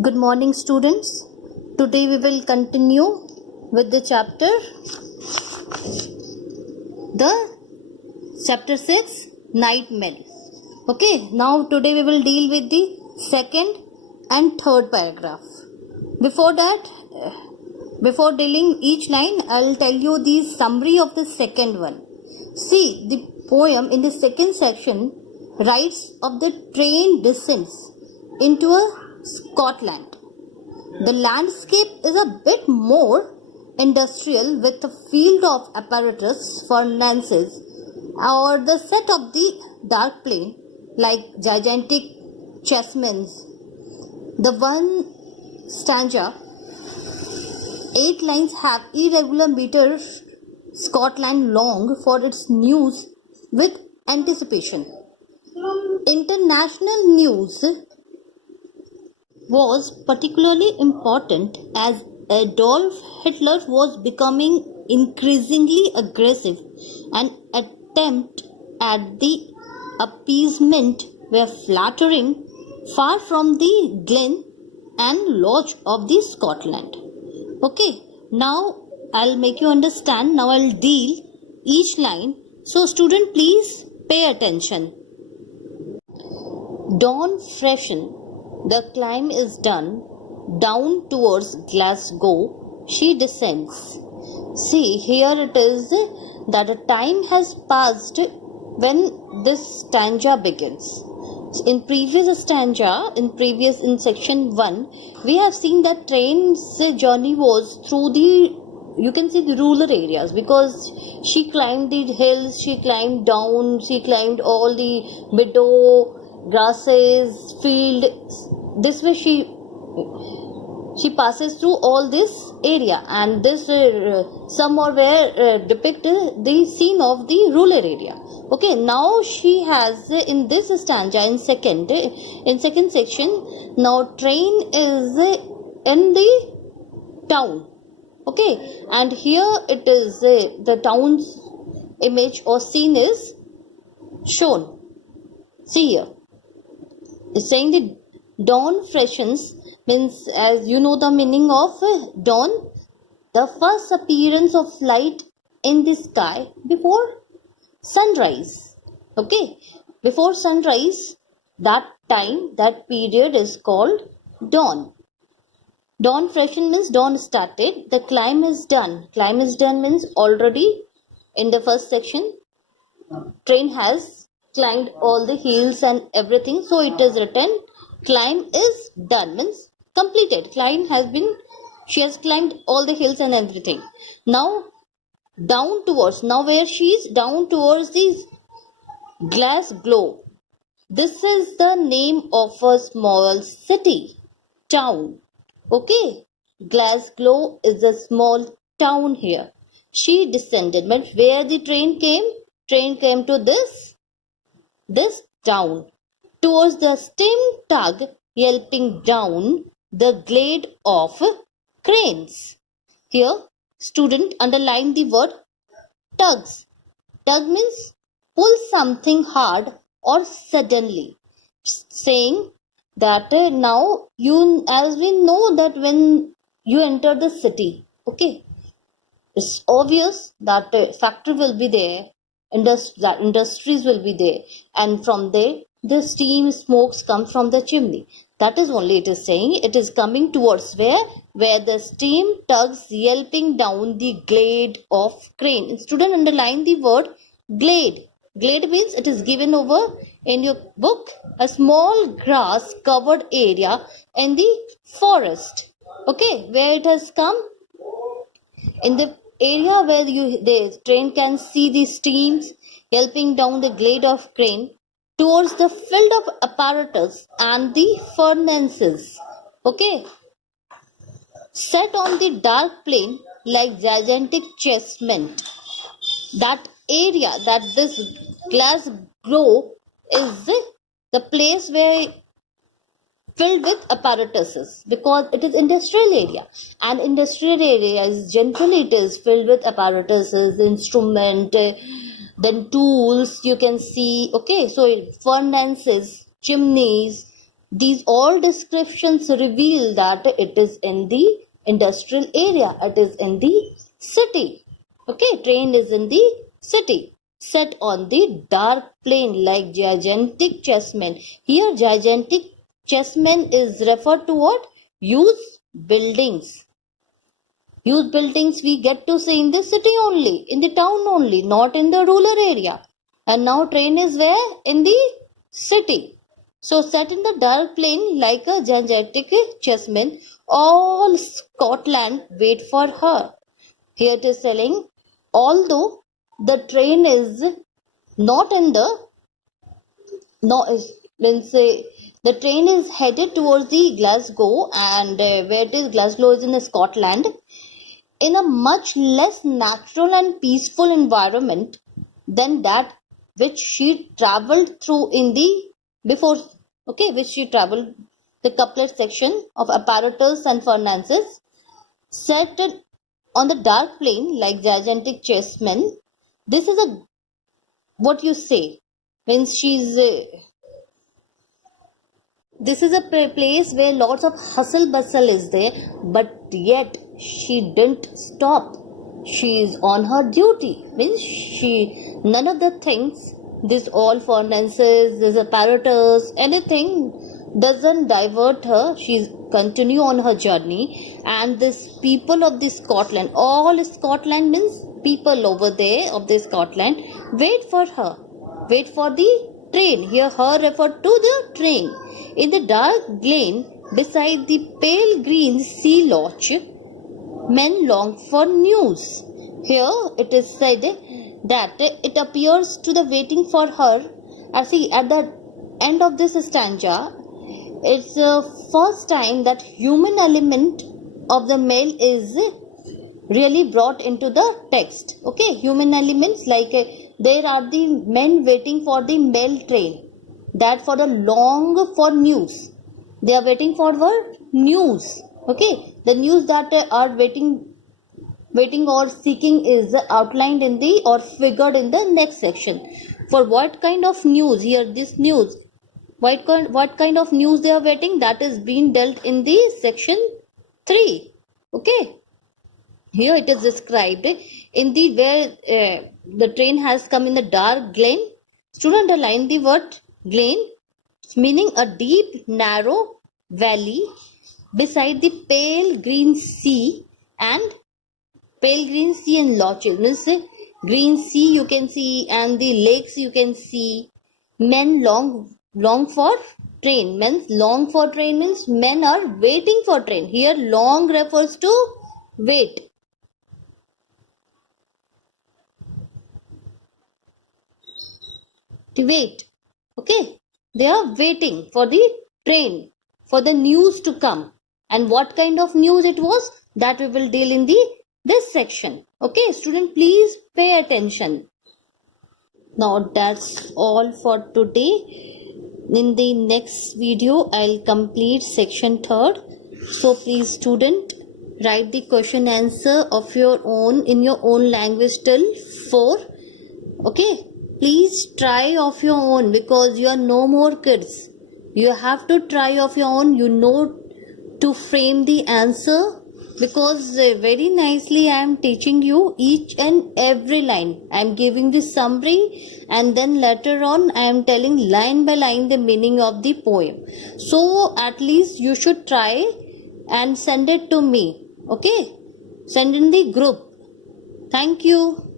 Good morning, students. Today we will continue with the chapter 6, Nightmares. Okay, now today we will deal with the second and third paragraph. Before that, before dealing each line, I'll tell you the summary of the second one. See, the poem in the second section writes of the train descents into a Scotland. The landscape is a bit more industrial with a field of apparatus, furnaces, or the set of the dark plain like gigantic chessmen. The one stanza, 8 lines have irregular meters Scotland long for its news with anticipation. International news was particularly important as Adolf Hitler was becoming increasingly aggressive and attempts at the appeasement were flattering, far from the glen and lodge of the Scotland. Okay, now I'll make you understand. Now I'll deal each line. So student, please pay attention. Dawn freshen. The climb is done. Down towards Glasgow she descends. See, here it is that a time has passed when this stanza begins. In section 1, we have seen that train's journey was through the rural areas, because she climbed the hills, she climbed down, she climbed all the meadow, grasses, field. This way she passes through all this area, and this somewhere depict the scene of the rural area. Okay, now she has in this stanza in second section, now train is in the town. Okay, and here it is the town's image or scene is shown. See here, it's saying the dawn freshens, means, as you know the meaning of dawn, the first appearance of light in the sky before sunrise. Okay, before sunrise, that time, that period is called dawn. Dawn freshen means dawn started, the climb is done. Climb is done means already in the first section train has climbed all the hills and everything, so it is written climb is done, means completed. She has climbed all the hills and everything. Now down towards, now where she is, down towards the Glasgow. This is the name of a small city, town. Okay, Glasgow is a small town here. She descended, but where the train came to this town, towards the steam tug yelping down the glade of cranes. Here, student, underline the word tugs. Tug means pull something hard or suddenly, saying that now you, as we know that when you enter the city, okay, it's obvious that factory will be there, industries will be there, and from there the steam smokes come from the chimney. That is only it is saying. It is coming towards where the steam tugs yelping down the glade of crane. Student, underline the word glade. Glade means, it is given over in your book, a small grass covered area in the forest. Okay, where it has come, in the area where the train can see the streams yelping down the glade of crane, towards the field of apparatus and the furnaces. Okay, set on the dark plain like gigantic chessmen. That area, that this Glasgow is the place where filled with apparatuses, because it is industrial area, and industrial areas generally it is filled with apparatuses, instrument, then tools you can see. Okay, so furnaces, chimneys, These all descriptions reveal that it is in the industrial area, it is in the city. Okay, train is in the city, set on the dark plain like gigantic chessmen. Here gigantic chessmen is referred to what? Huge buildings. Huge buildings we get to see in the city only, in the town only, not in the rural area. And now train is where? In the city. So set in the dark plain like a gigantic chessman, all Scotland wait for her. Here it is telling, although the train is not in the, no, means the train is headed towards the Glasgow, and where it is Glasgow is in Scotland, in a much less natural and peaceful environment than that which she traveled through in the before. Okay, which she traveled, the couplet section of apparatus and furnaces, set on the dark plain like gigantic chessmen. This is a, what you say, means she's this is a place where lots of hustle bustle is there, but yet she didn't stop. She is on her duty, means she, none of the things, this all furnaces, this apparatus, anything doesn't divert her. She's continue on her journey. And this people of this Scotland, all Scotland means people over there of this Scotland, wait for her, wait for the train. Here her referred to the train. In the dark glen beside the pale green sea loch, men long for news. Here it is said that it appears to the waiting for her. See, at the end of this stanza, it's the first time that human element of the male is really brought into the text. Okay, human elements, like there are the men waiting for the mail train, that for the long for news, they are waiting for news. Okay, the news that are waiting or seeking is outlined in the or figured in the next section. For what kind of news? Here this news, what kind of news they are waiting, that is being dealt in the section 3. Okay, here it is described in the where the train has come in the dark glen. Student, underline the word glen, meaning a deep narrow valley beside the pale green sea and loches, means green sea you can see and the lakes you can see. Men long for train, means long for train means men are waiting for train. Here long refers to wait. To wait. Okay, they are waiting for the train, for the news to come. And what kind of news it was, that we will deal in this section. Okay, student, please pay attention. Now that's all for today. In the next video I'll complete section 3rd. So please student, write the question answer of your own in your own language till 4. Okay, please try of your own, because you are no more kids. You have to try of your own, you know, to frame the answer, because very nicely I am teaching you each and every line. I am giving the summary, and then later on I am telling line by line the meaning of the poem. So at least you should try and send it to me. Okay, send in the group. Thank you.